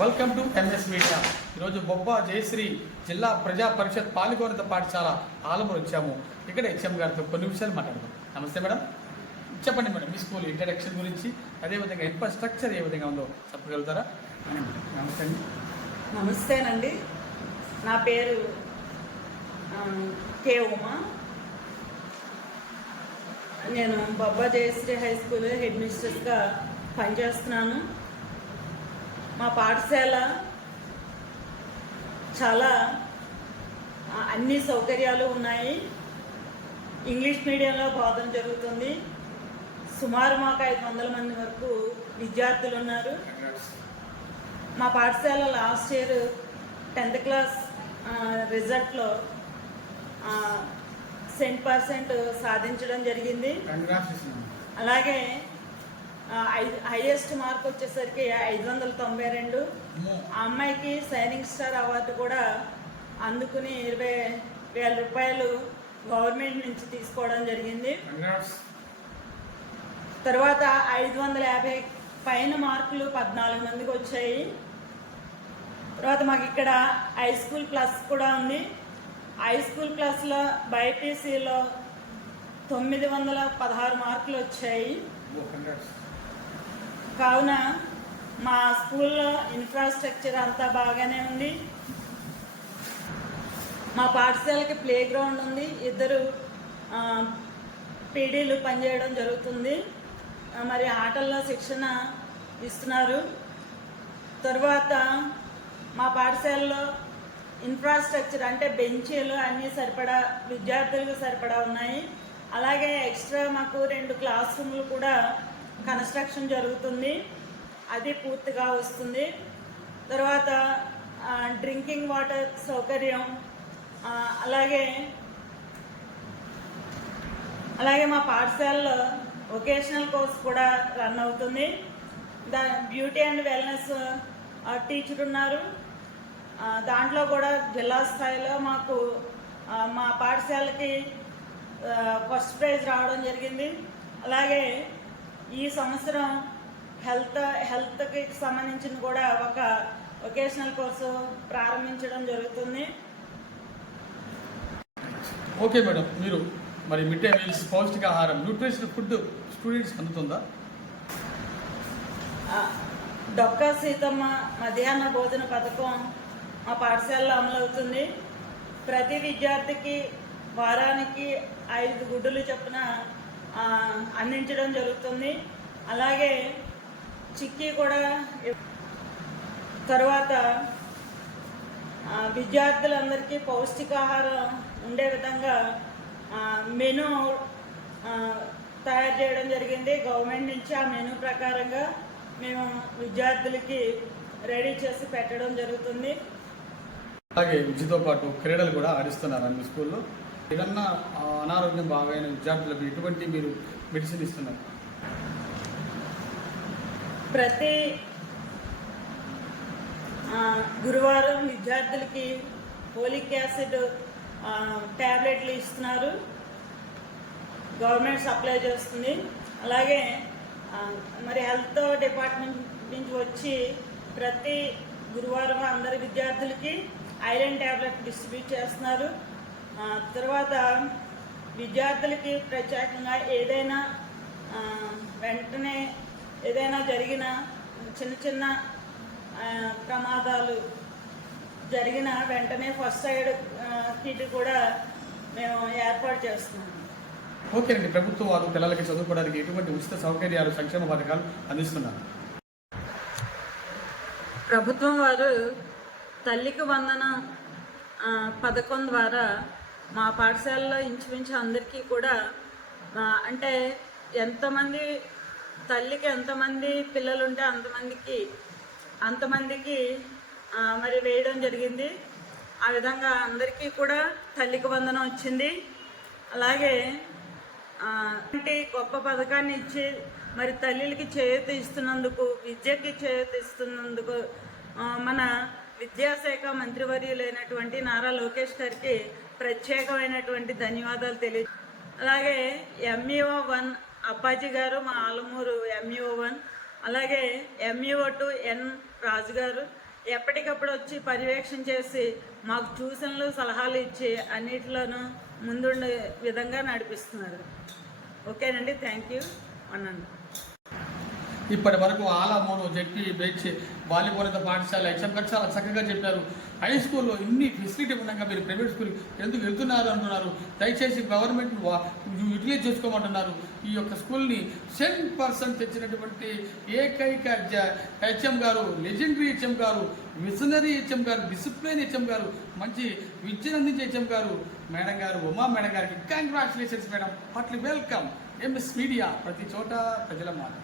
Welcome to MS media. ఈరోజు బొబ్బా జయశ్రీ జిల్లా ప్రజా పరిషత్ పాలికోన్నత పాఠశాల ఆలమూరు వచ్చాము. ఇక్కడ హెచ్ఎం గారితో కొన్ని విషయాలు మాట్లాడదాం. నమస్తే మేడం, చెప్పండి మేడం, మీ స్కూల్ ఇంట్రడక్షన్ గురించి, అదేవిధంగా ఇన్ఫ్రాస్ట్రక్చర్ ఏ విధంగా ఉందో చెప్పగలుగుతారా? నమస్తే అండి. నమస్తేనండి, నా పేరు కే ఉమా. నేను Bobba Jayashree high school head మిస్ట్రెస్గా పనిచేస్తున్నాను. మా పాఠశాల చాలా అన్ని సౌకర్యాలు ఉన్నాయి. ఇంగ్లీష్ మీడియంలో బోధన జరుగుతుంది. సుమారు మాకు 500 మంది వరకు విద్యార్థులు ఉన్నారు. మా పాఠశాల లాస్ట్ ఇయర్ 10th క్లాస్ రిజల్ట్లో 100% సాధించడం జరిగింది. అలాగే హైయెస్ట్ మార్క్ వచ్చేసరికి 592. ఆ అమ్మాయికి షైనింగ్ స్టార్ అవార్డు కూడా అందుకుని 20,000 రూపాయలు గవర్నమెంట్ నుంచి తీసుకోవడం జరిగింది. తర్వాత 550 పైన మార్కులు 14 మందికి వచ్చాయి. తర్వాత మాకు ఇక్కడ హై స్కూల్ ప్లస్ కూడా ఉంది. హై స్కూల్ ప్లస్లో బైపీసీలో 916 మార్కులు వచ్చాయి. కావున మా స్కూల్లో ఇన్ఫ్రాస్ట్రక్చర్ అంతా బాగానే ఉంది. మా పాఠశాలకి ప్లే గ్రౌండ్ ఉంది. 2 పీడీలు పనిచేయడం జరుగుతుంది. మరి ఆటల్లో శిక్షణ ఇస్తున్నారు. తర్వాత మా పాఠశాలలో ఇన్ఫ్రాస్ట్రక్చర్ అంటే బెంచీలు అన్నీ సరిపడా విద్యార్థులకు సరిపడా ఉన్నాయి. అలాగే ఎక్స్ట్రా మాకు 2 క్లాస్ రూమ్లు కూడా కన్స్ట్రక్షన్ జరుగుతుంది. అది పూర్తిగా వస్తుంది. తర్వాత డ్రింకింగ్ వాటర్ సౌకర్యం, అలాగే మా పాఠశాలలో వొకేషనల్ కోర్స్ కూడా రన్ అవుతుంది. బ్యూటీ అండ్ వెల్నెస్ టీచర్ ఉన్నారు. దాంట్లో కూడా జిల్లా స్థాయిలో మాకు మా పాఠశాలకి ఫస్ట్ ప్రైజ్ రావడం జరిగింది. అలాగే ఈ సంవత్సరం హెల్త్కి సంబంధించిన కూడా ఒక వొకేషనల్ కోర్సు ప్రారంభించడం జరుగుతుంది. ఓకే మేడం, మీరు మరి మిడ్ డే మీల్స్ పౌష్టికాహారం న్యూట్రిషన్ ఫుడ్ స్టూడెంట్స్ అందుతుందా? డొక్కా సీతమ్మ మధ్యాహ్న భోజన పథకం మా పాఠశాలలో అమలవుతుంది. ప్రతి విద్యార్థికి వారానికి 5 గుడ్డులు చొప్పున అందించడం జరుగుతుంది. అలాగే చిక్కీ కూడా. తర్వాత విద్యార్థులందరికీ పౌష్టికాహారం ఉండే విధంగా మెనూ తయారు చేయడం జరిగింది గవర్నమెంట్ నుంచి. ఆ మెనూ ప్రకారంగా మేము విద్యార్థులకి రెడీ చేసి పెట్టడం జరుగుతుంది. అలాగే విద్యతో పాటు క్రీడలు కూడా ఆడిస్తున్నారు అన్ని స్కూల్లో. ఏదన్నా అనారోగ్యం బాగైన విద్యార్థులకు ఎటువంటి మీరు మెడిసిన్ ఇస్తున్నారు? ప్రతి గురువారం విద్యార్థులకి ఫోలిక్ యాసిడ్ ట్యాబ్లెట్లు ఇస్తున్నారు. గవర్నమెంట్ సప్లై చేస్తుంది. అలాగే మరి హెల్త్ డిపార్ట్మెంట్ నుంచి వచ్చి ప్రతి గురువారం అందరి విద్యార్థులకి ఐరన్ ట్యాబ్లెట్ డిస్ట్రిబ్యూట్ చేస్తున్నారు. తర్వాత విద్యార్థులకి ప్రత్యేకంగా వెంటనే ఏదైనా జరిగిన చిన్న ప్రమాదాలు జరిగిన వెంటనే ఫస్ట్ ఎయిడ్ కిట్ కూడా మేము ఏర్పాటు చేస్తున్నాము. ఓకే అండి, ప్రభుత్వం వారు పిల్లలకి చదువుకోవడానికి ఎటువంటి ఉచిత సౌకర్యాలు సంక్షేమ పథకాలు అందిస్తున్నారు? ప్రభుత్వం వారు తల్లికి వందనం పథకం ద్వారా మా పాఠశాలలో ఇంచుమించు అందరికీ కూడా అంటే ఎంతమంది తల్లికి ఎంతమంది పిల్లలు ఉంటే అంతమందికి మరి వేయడం జరిగింది. ఆ విధంగా అందరికీ కూడా తల్లికి వందనం వచ్చింది. అలాగే గొప్ప పథకాన్ని ఇచ్చి మరి తల్లికి చేయూత ఇస్తున్నందుకు, విద్యకి చేయూత ఇస్తున్నందుకు మన విద్యాశాఖ మంత్రివర్యులైనటువంటి నారా లోకేష్ గారికి ప్రత్యేకమైనటువంటి ధన్యవాదాలు అలాగే MUO 1 అప్పాజీ గారు, మా ఆలమూరు MUO 1, అలాగే MUO 2 N రాజు గారు, ఎప్పటికప్పుడు వచ్చి పర్యవేక్షణ చేసి మాకు సూచనలు సలహాలు ఇచ్చి అన్నిటిలోనూ ముందుండే విధంగా నడిపిస్తున్నారు. ఓకేనండి, థ్యాంక్ యూ అన్నాను. ఇప్పటి వరకు ఆలమూరు జెడ్పీ బెచ్ బాల్యకోన్నత పాఠశాల హెచ్ఎం గారు చాలా చక్కగా చెప్పారు. హై స్కూల్లో ఇన్ని ఫెసిలిటీ ఉండగా మీరు ప్రైవేట్ స్కూల్ ఎందుకు వెళ్తున్నారు అంటున్నారు. దయచేసి గవర్నమెంట్ యూటిలైజ్ చేసుకోమంటున్నారు. ఈ యొక్క స్కూల్ని 100% తెచ్చినటువంటి ఏకైక హెచ్ఎం గారు, లెజెండరీ హెచ్ఎం గారు, విజనరీ హెచ్ఎం గారు, డిసిప్లిన్ హెచ్ఎం గారు, మంచి విద్యను అందించే హెచ్ఎం గారు మేడం గారు, ఉమా మేడం గారికి congratulations madam. Heartly welcome. MS media, ప్రతి చోట ప్రజల మాట.